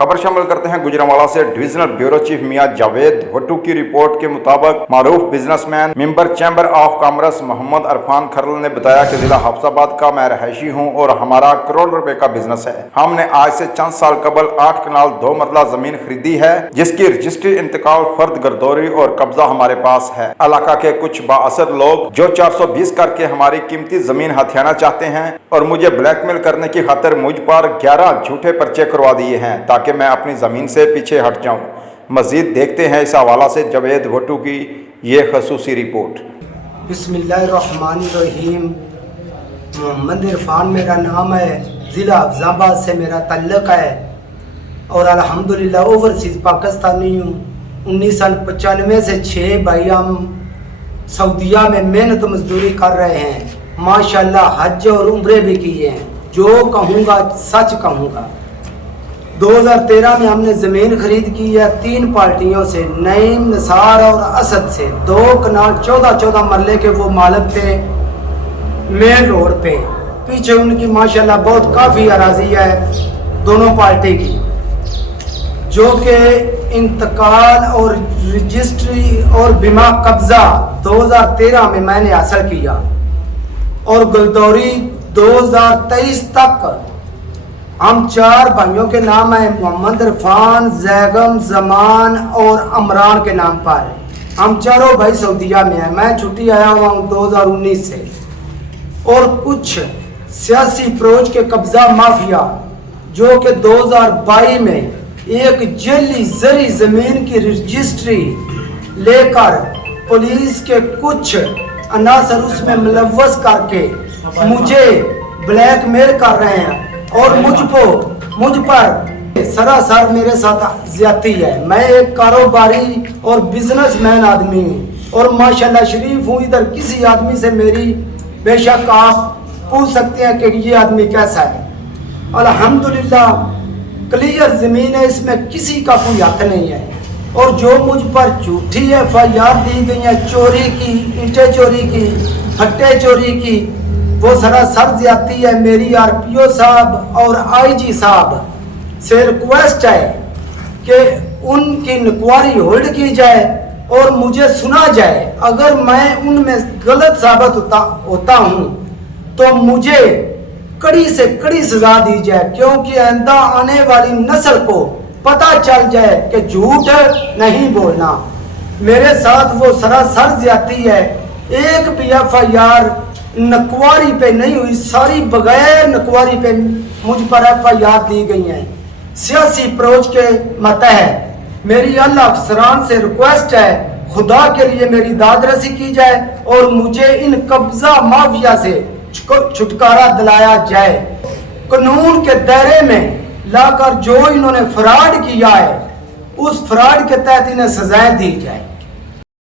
खबर शामिल करते हैं गुजरांवाला से। Divisional bureau chief Mian Javed Bhattu की रिपोर्ट के मुताबिक मारूफ businessman member chamber of commerce Mohammad Arfan Kharal ने बताया कि जिला हफ्साबाद का मैं रहायशी हूं और हमारा करोड़ रुपए का बिजनेस है। हमने आज से चंद साल कबल 8 कनाल 2 मरला जमीन खरीदी है, जिसकी रजिस्ट्री इंतकाल फर्द गर्दौरी और कब्जा हमारे पास है। इलाका के कुछ बाअसर लोग जो 420 करके हमारी कीमती जमीन हथियाना चाहते हैं और मुझे ब्लैकमेल करने की खातिर मुझ पर 11 झूठे पर्चे करवा दिए हैं ताकि मैं अपनी ज़मीन से पीछे हट जाऊं। मज़ीद देखते हैं इस हवाला से जावेद भट्टू की ये खसूसी रिपोर्ट। बिस्मिल्लाहिर्रहमानिर्रहीम। मोहम्मद इरफान मेरा नाम है, ज़िला हफ्साबाद से मेरा तल्लक है और अल्हम्दुलिल्लाह ओवरसीज़ पाकिस्तानी हूँ। 1995 से 6 भाई हम सऊदीया में मेहनत मजदूरी कर रहे हैं। माशाल्लाह हज और उम्रे भी किए हैं। जो कहूँगा सच कहूँगा। 2013 में हमने ज़मीन खरीद की है 3 पार्टियों से, नईम, निसार और असद से। 2 कनाल 14 मरले के वो मालिक थे मेन रोड पे। पीछे उनकी माशाल्लाह बहुत काफ़ी अराजी है दोनों पार्टी की, जो कि इंतकाल और रजिस्ट्री और बीमा कब्ज़ा 2013 में मैंने हासिल किया और गलदौरी 2023 तक हम 4 भाइयों के नाम है, मोहम्मद इरफान, जैगम, जमान और अमरान के नाम पर। हम चारों भाई सऊदीया में हैं। मैं छुट्टी आया हुआ हूँ 2019 से। और कुछ सियासी फरोज के कब्जा माफिया जो कि 2022 में एक जली जरी ज़मीन की रजिस्ट्री लेकर पुलिस के कुछ अनासर उसमें मुलव्वस करके मुझे ब्लैकमेल कर रहे हैं और मुझ पर सरासर मेरे साथ ज्यादती है। मैं एक कारोबारी और बिजनेसमैन आदमी हूँ और माशाल्लाह शरीफ हूँ। इधर किसी आदमी से मेरी बेशक आप पूछ सकते हैं कि ये आदमी कैसा है। अल्हम्दुलिल्लाह क्लियर ज़मीन है, इसमें किसी का कोई हक नहीं है। और जो मुझ पर झूठी FIR दी गई है, चोरी की, ईंटें चोरी की, फट्टे चोरी की, वो सरासर ज्यादती है। मेरी RPO साहब और IG साहब से रिक्वेस्ट है कि उनकी इंक्वायरी होल्ड की जाए और मुझे सुना जाए। अगर मैं उनमें गलत साबित होता हूँ तो मुझे कड़ी से कड़ी सजा दी जाए, क्योंकि आइंदा आने वाली नस्ल को पता चल जाए कि झूठ नहीं बोलना। मेरे साथ वो सरासर ज्यादती है। एक भी FIR नक्वारी पे नहीं हुई, सारी बगैर नक्वारी पे मुझ पर FIR दी गई हैं सियासी अप्रोच के मतहत। मेरी अल्लाह अफसरान से रिक्वेस्ट है, खुदा के लिए मेरी दादरसी की जाए और मुझे इन कब्जा माफिया से छुटकारा दिलाया जाए। कानून के दायरे में लाकर जो इन्होंने फ्रॉड किया है उस फ्रॉड के तहत इन्हें सजाएं दी जाए।